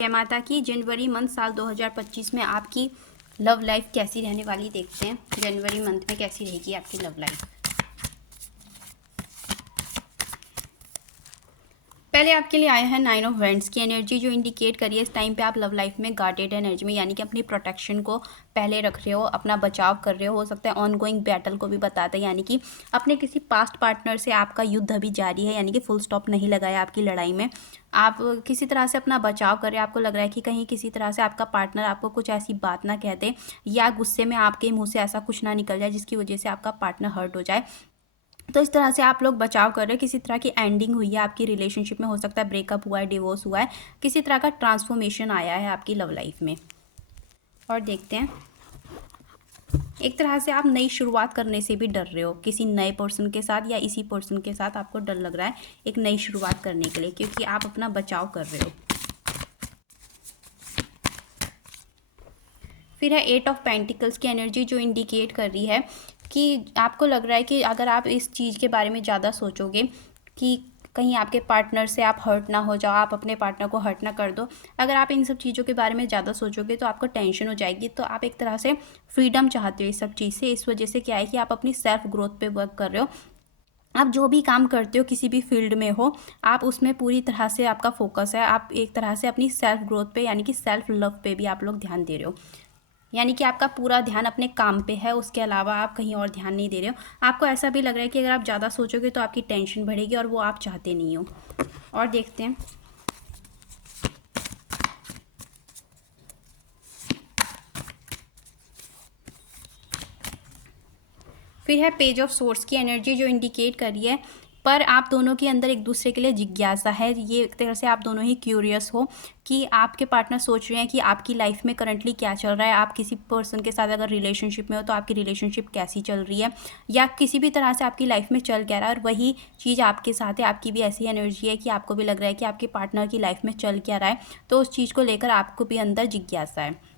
जय माता की। जनवरी मंथ साल 2025 में आपकी लव लाइफ कैसी रहने वाली देखते हैं। जनवरी मंथ में कैसी रहेगी आपकी लव लाइफ। पहले आपके लिए आया है 9 ऑफ वेंट्स की एनर्जी, जो इंडिकेट करिए इस टाइम पे आप लव लाइफ में गार्डेड एनर्जी में, यानी कि अपनी प्रोटेक्शन को पहले रख रहे हो, अपना बचाव कर रहे हो सकता है ऑन गोइंग बैटल को भी बताता है, यानी कि अपने किसी पास्ट पार्टनर से आपका युद्ध अभी जारी है, यानी कि फुल स्टॉप नहीं लगाया आपकी लड़ाई में। आप किसी तरह से अपना बचाव कर रहे हैं। आपको लग रहा है कि कहीं किसी तरह से आपका पार्टनर आपको कुछ ऐसी बात ना कह दे, या गुस्से में आपके मुंह से ऐसा कुछ ना निकल जाए जिसकी वजह से आपका पार्टनर हर्ट हो जाए। तो इस तरह से आप लोग बचाव कर रहे हो। किसी तरह की एंडिंग हुई है आपकी रिलेशनशिप में, हो सकता है ब्रेकअप हुआ है, डिवोर्स हुआ है, किसी तरह का ट्रांसफॉर्मेशन आया है आपकी लव लाइफ में। और देखते हैं, एक तरह से आप नई शुरुआत करने से भी डर रहे हो किसी नए पर्सन के साथ, या इसी पर्सन के साथ आपको डर लग रहा है एक नई शुरुआत करने के लिए, क्योंकि आप अपना बचाव कर रहे हो। फिर है 8 ऑफ पेंटिकल्स की एनर्जी, जो इंडिकेट कर रही है कि आपको लग रहा है कि अगर आप इस चीज़ के बारे में ज़्यादा सोचोगे कि कहीं आपके पार्टनर से आप हर्ट ना हो जाओ, आप अपने पार्टनर को हर्ट ना कर दो, अगर आप इन सब चीज़ों के बारे में ज़्यादा सोचोगे तो आपको टेंशन हो जाएगी। तो आप एक तरह से फ्रीडम चाहते हो इस सब चीज़ से। इस वजह से क्या है कि आप अपनी सेल्फ ग्रोथ पे वर्क कर रहे हो। आप जो भी काम करते हो किसी भी फील्ड में हो, आप उसमें पूरी तरह से आपका फोकस है। आप एक तरह से अपनी सेल्फ ग्रोथ पे, यानी कि सेल्फ लव पे भी आप लोग ध्यान दे रहे हो, यानी कि आपका पूरा ध्यान अपने काम पे है, उसके अलावा आप कहीं और ध्यान नहीं दे रहे हो। आपको ऐसा भी लग रहा है कि अगर आप ज़्यादा सोचोगे तो आपकी टेंशन बढ़ेगी, और वो आप चाहते नहीं हो। और देखते हैं, फिर है पेज ऑफ सोर्स की एनर्जी, जो इंडिकेट कर रही है पर आप दोनों के अंदर एक दूसरे के लिए जिज्ञासा है। ये एक तरह से आप दोनों ही क्यूरियस हो कि आपके पार्टनर सोच रहे हैं कि आपकी लाइफ में करंटली क्या चल रहा है। आप किसी पर्सन के साथ अगर रिलेशनशिप में हो तो आपकी रिलेशनशिप कैसी चल रही है, या किसी भी तरह से आपकी लाइफ में चल क्या रहा है। और वही चीज़ आपके साथ है, आपकी भी ऐसी एनर्जी है कि आपको भी लग रहा है कि आपके पार्टनर की लाइफ में चल क्या रहा है, तो उस चीज़ को लेकर आपको भी अंदर जिज्ञासा है।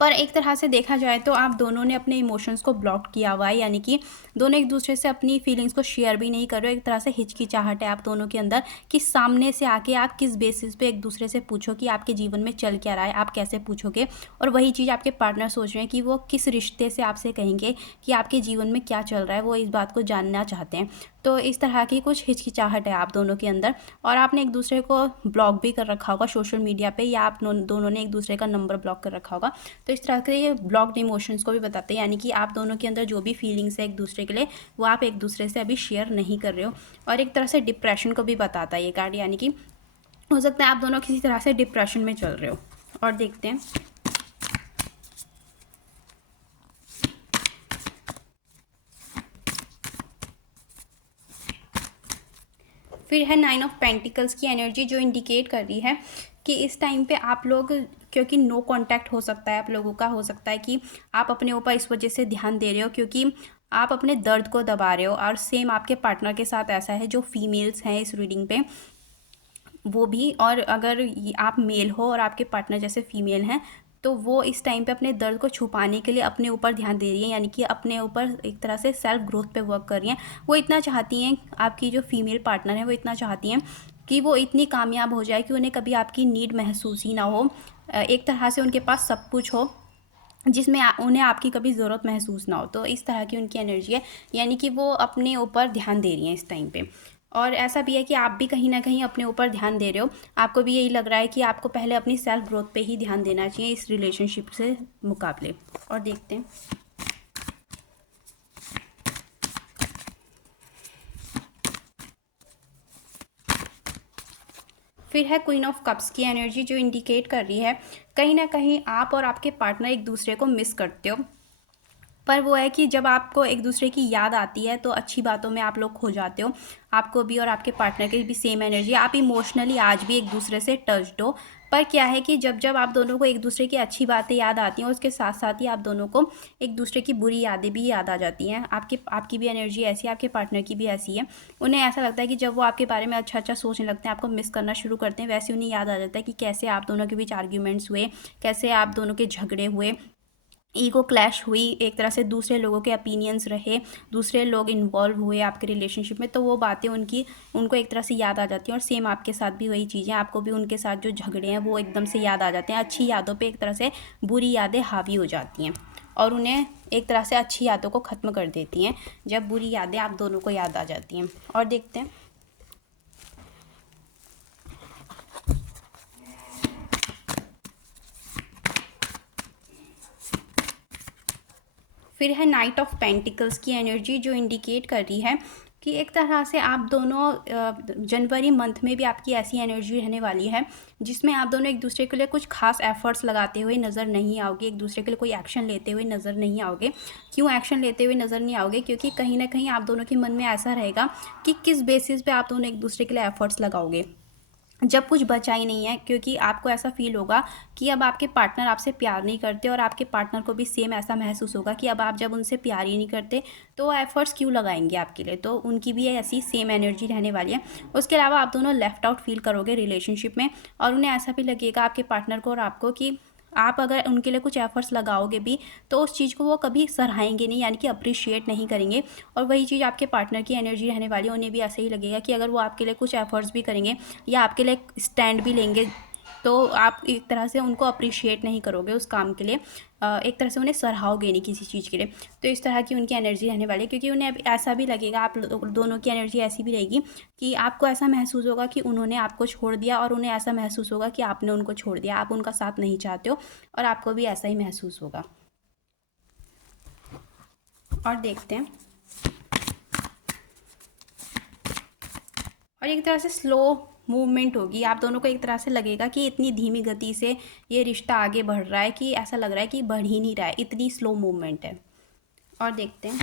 पर एक तरह से देखा जाए तो आप दोनों ने अपने इमोशंस को ब्लॉक किया हुआ है, यानी कि दोनों एक दूसरे से अपनी फीलिंग्स को शेयर भी नहीं कर रहे हो। एक तरह से हिचकिचाहट है आप दोनों के अंदर कि सामने से आके आप किस बेसिस पे एक दूसरे से पूछो कि आपके जीवन में चल क्या रहा है, आप कैसे पूछोगे। और वही चीज़ आपके पार्टनर सोच रहे हैं कि वो किस रिश्ते से आपसे कहेंगे कि आपके जीवन में क्या चल रहा है, वो इस बात को जानना चाहते हैं। तो इस तरह की कुछ हिचकिचाहट है आप दोनों के अंदर। और आपने एक दूसरे को ब्लॉक भी कर रखा होगा सोशल मीडिया पे, या आप दोनों ने एक दूसरे का नंबर ब्लॉक कर रखा होगा। तो इस तरह के ये ब्लॉक्ड इमोशंस को भी बताते हैं, यानी कि आप दोनों के अंदर जो भी फीलिंग्स है एक दूसरे के लिए, वो आप एक दूसरे से अभी शेयर नहीं कर रहे हो। और एक तरह से डिप्रेशन को भी बताता है ये कार्ड, यानी कि हो सकता है आप दोनों किसी तरह से डिप्रेशन में चल रहे हो। और देखते हैं, फिर है 9 ऑफ पेंटिकल्स की एनर्जी, जो इंडिकेट कर रही है कि इस टाइम पे आप लोग, क्योंकि नो कांटेक्ट हो सकता है आप लोगों का, हो सकता है कि आप अपने ऊपर इस वजह से ध्यान दे रहे हो क्योंकि आप अपने दर्द को दबा रहे हो। और सेम आपके पार्टनर के साथ ऐसा है, जो फीमेल्स हैं इस रीडिंग पे वो भी। और अगर आप मेल हो और आपके पार्टनर जैसे फीमेल हैं, तो वो इस टाइम पे अपने दर्द को छुपाने के लिए अपने ऊपर ध्यान दे रही हैं, यानी कि अपने ऊपर एक तरह से सेल्फ ग्रोथ पे वर्क कर रही हैं। वो इतना चाहती हैं, आपकी जो फीमेल पार्टनर है वो इतना चाहती हैं कि वो इतनी कामयाब हो जाए कि उन्हें कभी आपकी नीड महसूस ही ना हो। एक तरह से उनके पास सब कुछ हो जिसमें उन्हें आपकी कभी ज़रूरत महसूस ना हो। तो इस तरह की उनकी एनर्जी है, यानी कि वो अपने ऊपर ध्यान दे रही हैं इस टाइम पे। और ऐसा भी है कि आप भी कहीं ना कहीं अपने ऊपर ध्यान दे रहे हो। आपको भी यही लग रहा है कि आपको पहले अपनी सेल्फ ग्रोथ पे ही ध्यान देना चाहिए इस रिलेशनशिप से मुकाबले। और देखते हैं, फिर है क्वीन ऑफ कप्स की एनर्जी, जो इंडिकेट कर रही है कहीं ना कहीं आप और आपके पार्टनर एक दूसरे को मिस करते हो। पर वो है कि जब आपको एक दूसरे की याद आती है तो अच्छी बातों में आप लोग खो जाते हो। आपको भी और आपके पार्टनर की भी सेम एनर्जी, आप इमोशनली आज भी एक दूसरे से टच्ड हो। पर क्या है कि जब जब आप दोनों को एक दूसरे की अच्छी बातें याद आती हैं, उसके साथ साथ ही आप दोनों को एक दूसरे की बुरी यादें भी याद आ जाती हैं। आपकी भी एनर्जी ऐसी है, आपके पार्टनर की भी ऐसी है। उन्हें ऐसा लगता है कि जब वो आपके बारे में अच्छा अच्छा सोचने लगते हैं, आपको मिस करना शुरू करते हैं, वैसे उन्हें याद आ जाता है कि कैसे आप दोनों के बीच आर्ग्यूमेंट्स हुए, कैसे आप दोनों के झगड़े हुए, ईगो क्लैश हुई, एक तरह से दूसरे लोगों के ओपिनियंस रहे, दूसरे लोग इन्वॉल्व हुए आपके रिलेशनशिप में, तो वो बातें उनको एक तरह से याद आ जाती हैं। और सेम आपके साथ भी वही चीज़ें, आपको भी उनके साथ जो झगड़े हैं वो एकदम से याद आ जाते हैं। अच्छी यादों पे एक तरह से बुरी यादें हावी हो जाती हैं और उन्हें एक तरह से अच्छी यादों को ख़त्म कर देती हैं जब बुरी यादें आप दोनों को याद आ जाती हैं। और देखते हैं फिर है नाइट ऑफ पेंटिकल्स की एनर्जी, जो इंडिकेट कर रही है कि एक तरह से आप दोनों जनवरी मंथ में भी आपकी ऐसी एनर्जी रहने वाली है जिसमें आप दोनों एक दूसरे के लिए कुछ खास एफर्ट्स लगाते हुए नज़र नहीं आओगे, एक दूसरे के लिए कोई एक्शन लेते हुए नज़र नहीं आओगे। क्यों एक्शन लेते हुए नज़र नहीं आओगे? क्योंकि कहीं ना कहीं आप दोनों के मन में ऐसा रहेगा कि किस बेसिस पे आप दोनों एक दूसरे के लिए एफर्ट्स लगाओगे जब कुछ बचा ही नहीं है। क्योंकि आपको ऐसा फील होगा कि अब आपके पार्टनर आपसे प्यार नहीं करते और आपके पार्टनर को भी सेम ऐसा महसूस होगा कि अब आप जब उनसे प्यार ही नहीं करते तो वो एफर्ट्स क्यों लगाएंगे आपके लिए। तो उनकी भी ऐसी सेम एनर्जी रहने वाली है। उसके अलावा आप दोनों लेफ्ट आउट फील करोगे रिलेशनशिप में और उन्हें ऐसा भी लगेगा आपके पार्टनर को और आपको कि आप अगर उनके लिए कुछ एफर्ट्स लगाओगे भी तो उस चीज़ को वो कभी सराहेंगे नहीं, यानी कि अप्रिशिएट नहीं करेंगे। और वही चीज़ आपके पार्टनर की एनर्जी रहने वाली है, उन्हें भी ऐसे ही लगेगा कि अगर वो आपके लिए कुछ एफर्ट्स भी करेंगे या आपके लिए स्टैंड भी लेंगे तो आप एक तरह से उनको अप्रिशिएट नहीं करोगे उस काम के लिए, एक तरह से उन्हें सराहोगे नहीं किसी चीज़ के लिए। तो इस तरह की उनकी एनर्जी रहने वाली है क्योंकि उन्हें अब ऐसा भी लगेगा, आप दोनों की एनर्जी ऐसी भी रहेगी कि आपको ऐसा महसूस होगा कि उन्होंने आपको छोड़ दिया और उन्हें ऐसा महसूस होगा कि आपने उनको छोड़ दिया, आप उनका साथ नहीं चाहते हो और आपको भी ऐसा ही महसूस होगा। और देखते हैं, और एक तरह से स्लो मूवमेंट होगी, आप दोनों को एक तरह से लगेगा कि इतनी धीमी गति से ये रिश्ता आगे बढ़ रहा है कि ऐसा लग रहा है कि बढ़ ही नहीं रहा है, इतनी स्लो मूवमेंट है। और देखते हैं,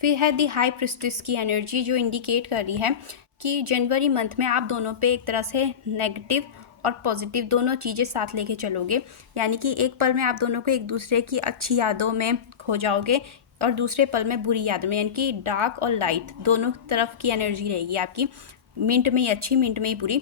फिर है दी हाई प्रिस्टिस की एनर्जी, जो इंडिकेट कर रही है कि जनवरी मंथ में आप दोनों पे एक तरह से नेगेटिव और पॉजिटिव दोनों चीज़ें साथ लेके चलोगे। यानी कि एक पल में आप दोनों को एक दूसरे की अच्छी यादों में खो जाओगे और दूसरे पल में बुरी याद में, यानी कि डार्क और लाइट दोनों तरफ की एनर्जी रहेगी आपकी, मिनट में ही अच्छी मिनट में ही बुरी।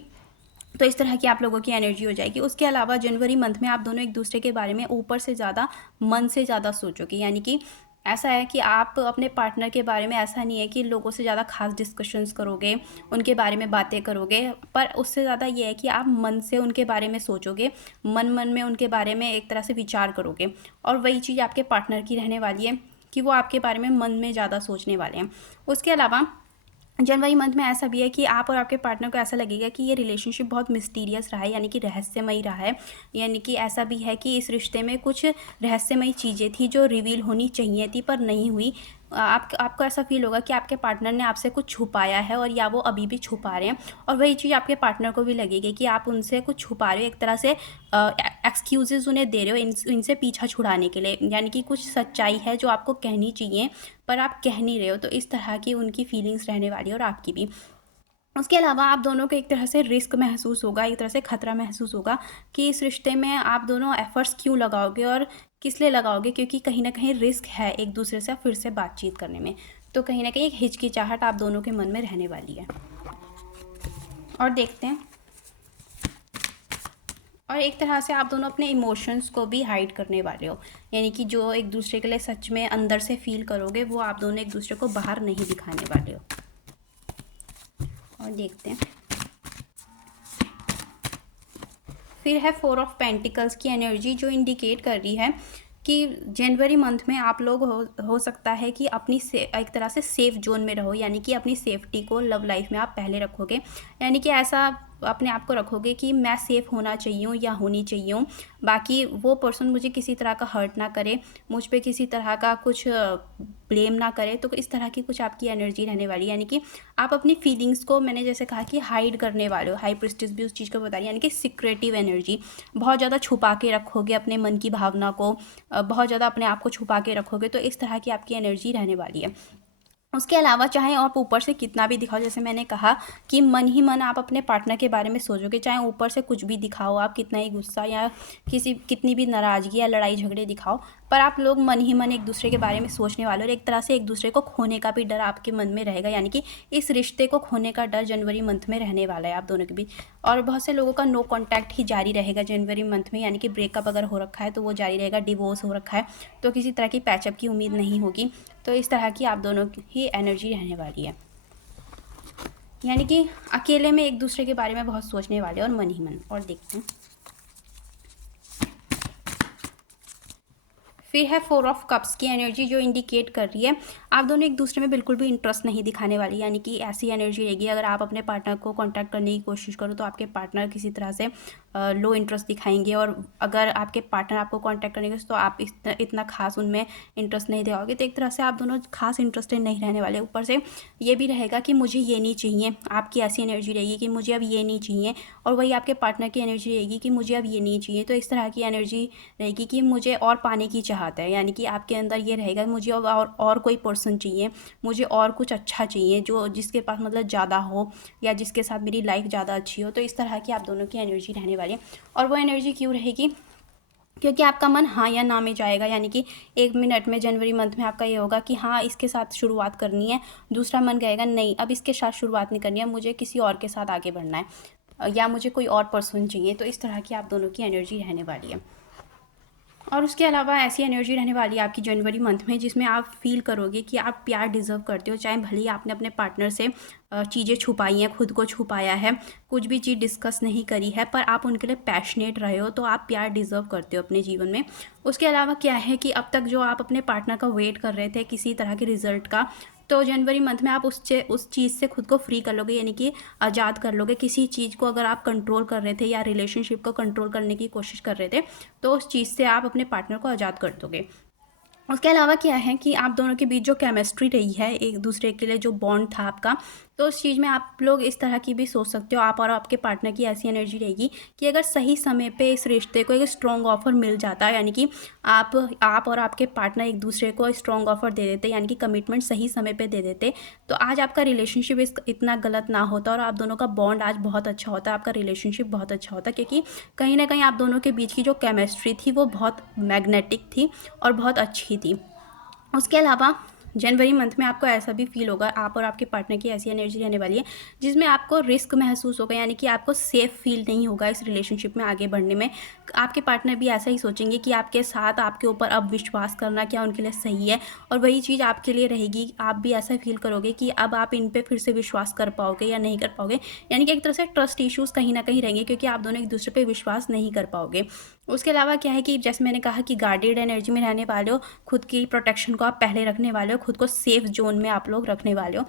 तो इस तरह की आप लोगों की एनर्जी हो जाएगी। उसके अलावा जनवरी मंथ में आप दोनों एक दूसरे के बारे में ऊपर से ज़्यादा, मन से ज़्यादा सोचोगे। यानी कि ऐसा है कि आप अपने पार्टनर के बारे में, ऐसा नहीं है कि लोगों से ज़्यादा खास डिस्कशंस करोगे, उनके बारे में बातें करोगे, पर उससे ज़्यादा ये है कि आप मन से उनके बारे में सोचोगे, मन मन में उनके बारे में एक तरह से विचार करोगे। और वही चीज़ आपके पार्टनर की रहने वाली है कि वो आपके बारे में मन में ज़्यादा सोचने वाले हैं। उसके अलावा जनवरी मंथ में ऐसा भी है कि आप और आपके पार्टनर को ऐसा लगेगा कि ये रिलेशनशिप बहुत मिस्टीरियस रहा है, यानी कि रहस्यमयी रहा है। यानी कि ऐसा भी है कि इस रिश्ते में कुछ रहस्यमयी चीज़ें थी जो रिवील होनी चाहिए थी पर नहीं हुई। आपको ऐसा फील होगा कि आपके पार्टनर ने आपसे कुछ छुपाया है और या वो अभी भी छुपा रहे हैं। और वही चीज़ आपके पार्टनर को भी लगेगी कि आप उनसे कुछ छुपा रहे हो, एक तरह से एक्सक्यूज़ेज़ उन्हें दे रहे हो इनसे पीछा छुड़ाने के लिए। यानी कि कुछ सच्चाई है जो आपको कहनी चाहिए पर आप कह नहीं रहे हो। तो इस तरह की उनकी फीलिंग्स रहने वाली है और आपकी भी। उसके अलावा आप दोनों को एक तरह से रिस्क महसूस होगा, एक तरह से खतरा महसूस होगा कि इस रिश्ते में आप दोनों एफर्ट्स क्यों लगाओगे और किस लिए लगाओगे, क्योंकि कहीं ना कहीं रिस्क है एक दूसरे से फिर से बातचीत करने में। तो कहीं ना कहीं एक हिचकिचाहट आप दोनों के मन में रहने वाली है। और देखते हैं, और एक तरह से आप दोनों अपने इमोशंस को भी हाइड करने वाले हो। यानी कि जो एक दूसरे के लिए सच में अंदर से फील करोगे वो आप दोनों एक दूसरे को बाहर नहीं दिखाने वाले हो। और देखते हैं, फिर है 4 ऑफ पेंटिकल्स की एनर्जी, जो इंडिकेट कर रही है कि जनवरी मंथ में आप लोग हो सकता है कि अपनी एक तरह से सेफ़ जोन में रहो। यानी कि अपनी सेफ्टी को लव लाइफ में आप पहले रखोगे। यानी कि ऐसा अपने आप को रखोगे कि मैं सेफ़ होना चाहिए हूँ या होनी चाहिए हूँ, बाकी वो पर्सन मुझे किसी तरह का हर्ट ना करे, मुझ पे किसी तरह का कुछ ब्लेम ना करे। तो इस तरह की कुछ आपकी एनर्जी रहने वाली है। यानी कि आप अपनी फीलिंग्स को, मैंने जैसे कहा कि हाइड करने वाले हो, हाई प्रिस्टिस भी उस चीज़ को बता रही है। यानी कि सीक्रेटिव एनर्जी, बहुत ज़्यादा छुपा के रखोगे अपने मन की भावना को, बहुत ज़्यादा अपने आप को छुपा के रखोगे। तो इस तरह की आपकी एनर्जी रहने वाली है। उसके अलावा चाहे आप ऊपर से कितना भी दिखाओ, जैसे मैंने कहा कि मन ही मन आप अपने पार्टनर के बारे में सोचोगे, चाहे ऊपर से कुछ भी दिखाओ, आप कितना ही गुस्सा या कितनी भी नाराज़गी या लड़ाई झगड़े दिखाओ, पर आप लोग मन ही मन एक दूसरे के बारे में सोचने वाले, और एक तरह से एक दूसरे को खोने का भी डर आपके मन में रहेगा, यानी कि इस रिश्ते को खोने का डर जनवरी मंथ में रहने वाला है आप दोनों के बीच। और बहुत से लोगों का नो कॉन्टैक्ट ही जारी रहेगा जनवरी मंथ में, यानी कि ब्रेकअप अगर हो रखा है तो वो जारी रहेगा, डिवोर्स हो रखा है तो किसी तरह की पैचअप की उम्मीद नहीं होगी। तो इस तरह की आप दोनों की एनर्जी रहने वाली है, यानी कि अकेले में एक दूसरे के बारे में बहुत सोचने वाले और मन ही मन। और देखते हैं, फिर है 4 ऑफ कप्स की एनर्जी, जो इंडिकेट कर रही है आप दोनों एक दूसरे में बिल्कुल भी इंटरेस्ट नहीं दिखाने वाली, यानी कि ऐसी एनर्जी रहेगी अगर आप अपने पार्टनर को कांटेक्ट करने की कोशिश करो तो आपके पार्टनर किसी तरह से लो इंटरेस्ट दिखाएंगे, और अगर आपके पार्टनर आपको कांटेक्ट करेंगे तो आप इतना खास उनमें इंटरेस्ट नहीं दिखाओगे। तो एक तरह से आप दोनों खास इंटरेस्टेड नहीं रहने वाले। ऊपर से ये भी रहेगा कि मुझे ये नहीं चाहिए, आपकी ऐसी एनर्जी रहेगी कि मुझे अब ये नहीं चाहिए, और वही आपके पार्टनर की एनर्जी रहेगी कि मुझे अब ये नहीं चाहिए। तो इस तरह की एनर्जी रहेगी कि मुझे और पाने की चाहत है, यानी कि आपके अंदर ये रहेगा मुझे अब और कोई पर्सन चाहिए, मुझे और कुछ अच्छा चाहिए जो जिसके पास मतलब ज़्यादा हो, या जिसके साथ मेरी लाइफ ज़्यादा अच्छी हो। तो इस तरह की आप दोनों की एनर्जी रहने वाली है। और वो एनर्जी क्यों रहेगी? क्योंकि आपका मन हाँ या ना में जाएगा, यानी कि 1 मिनट में जनवरी मंथ में आपका ये होगा कि हाँ इसके साथ शुरुआत करनी है, दूसरा मन कहेगा नहीं अब इसके साथ शुरुआत नहीं करनी है, मुझे किसी और के साथ आगे बढ़ना है, या मुझे कोई और पर्सन चाहिए। तो इस तरह की आप दोनों की एनर्जी रहने वाली है। और उसके अलावा ऐसी एनर्जी रहने वाली है आपकी जनवरी मंथ में जिसमें आप फील करोगे कि आप प्यार डिज़र्व करते हो, चाहे भले ही आपने अपने पार्टनर से चीज़ें छुपाई हैं, खुद को छुपाया है, कुछ भी चीज़ डिस्कस नहीं करी है, पर आप उनके लिए पैशनेट रहे हो, तो आप प्यार डिज़र्व करते हो अपने जीवन में। उसके अलावा क्या है कि अब तक जो आप अपने पार्टनर का वेट कर रहे थे किसी तरह के रिजल्ट का, तो जनवरी मंथ में आप उस चीज़ से खुद को फ्री कर लोगे, यानी कि आज़ाद कर लोगे। किसी चीज़ को अगर आप कंट्रोल कर रहे थे या रिलेशनशिप को कंट्रोल करने की कोशिश कर रहे थे, तो उस चीज़ से आप अपने पार्टनर को आज़ाद कर दोगे। उसके अलावा क्या है कि आप दोनों के बीच जो केमिस्ट्री रही है, एक दूसरे के लिए जो बॉन्ड था आपका, तो उस चीज़ में आप लोग इस तरह की भी सोच सकते हो, आप और आपके पार्टनर की ऐसी एनर्जी रहेगी कि अगर सही समय पे इस रिश्ते को एक स्ट्रॉन्ग ऑफर मिल जाता है, यानी कि आप और आपके पार्टनर एक दूसरे को स्ट्रॉन्ग ऑफर दे देते, यानी कि कमिटमेंट सही समय पे दे देते, तो आज आपका रिलेशनशिप इतना गलत ना होता और आप दोनों का बॉन्ड आज बहुत अच्छा होता, आपका रिलेशनशिप बहुत अच्छा होता, क्योंकि कहीं ना कहीं आप दोनों के बीच की जो केमिस्ट्री थी वो बहुत मैग्नेटिक थी और बहुत अच्छी थी। उसके अलावा जनवरी मंथ में आपको ऐसा भी फील होगा, आप और आपके पार्टनर की ऐसी एनर्जी रहने वाली है जिसमें आपको रिस्क महसूस होगा, यानी कि आपको सेफ़ फील नहीं होगा इस रिलेशनशिप में आगे बढ़ने में। आपके पार्टनर भी ऐसा ही सोचेंगे कि आपके साथ आपके ऊपर अब विश्वास करना क्या उनके लिए सही है, और वही चीज़ आपके लिए रहेगी, आप भी ऐसा फील करोगे कि अब आप इन पर फिर से विश्वास कर पाओगे या नहीं कर पाओगे, यानी कि एक तरह से ट्रस्ट इश्यूज़ कहीं ना कहीं रहेंगे, क्योंकि आप दोनों एक दूसरे पर विश्वास नहीं कर पाओगे। उसके अलावा क्या है कि जैसे मैंने कहा कि गार्डियड एनर्जी में रहने वाले हो, खुद की प्रोटेक्शन को आप पहले रखने वाले हो, खुद को सेफ जोन में आप लोग रखने वाले हो।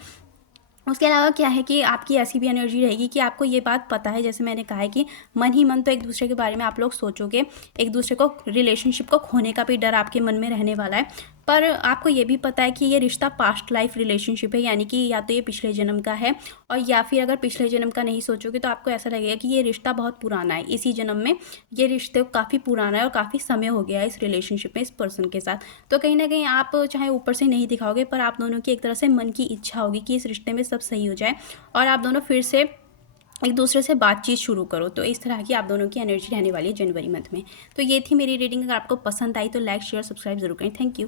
उसके अलावा क्या है कि आपकी ऐसी भी एनर्जी रहेगी कि आपको ये बात पता है, जैसे मैंने कहा है कि मन ही मन तो एक दूसरे के बारे में आप लोग सोचोगे, एक दूसरे को रिलेशनशिप को खोने का भी डर आपके मन में रहने वाला है, पर आपको ये भी पता है कि ये रिश्ता पास्ट लाइफ रिलेशनशिप है, यानी कि या तो ये पिछले जन्म का है, और या फिर अगर पिछले जन्म का नहीं सोचोगे तो आपको ऐसा लगेगा कि ये रिश्ता बहुत पुराना है, इसी जन्म में ये रिश्ते काफ़ी पुराना है और काफ़ी समय हो गया है इस रिलेशनशिप में इस पर्सन के साथ। तो कहीं ना कहीं आप चाहे ऊपर से नहीं दिखाओगे, पर आप दोनों की एक तरह से मन की इच्छा होगी कि इस रिश्ते में सब सही हो जाए और आप दोनों फिर से एक दूसरे से बातचीत शुरू करो। तो इस तरह की आप दोनों की एनर्जी रहने वाली है जनवरी मंथ में। तो ये थी मेरी रीडिंग, अगर आपको पसंद आई तो लाइक शेयर सब्सक्राइब जरूर करें। Thank you.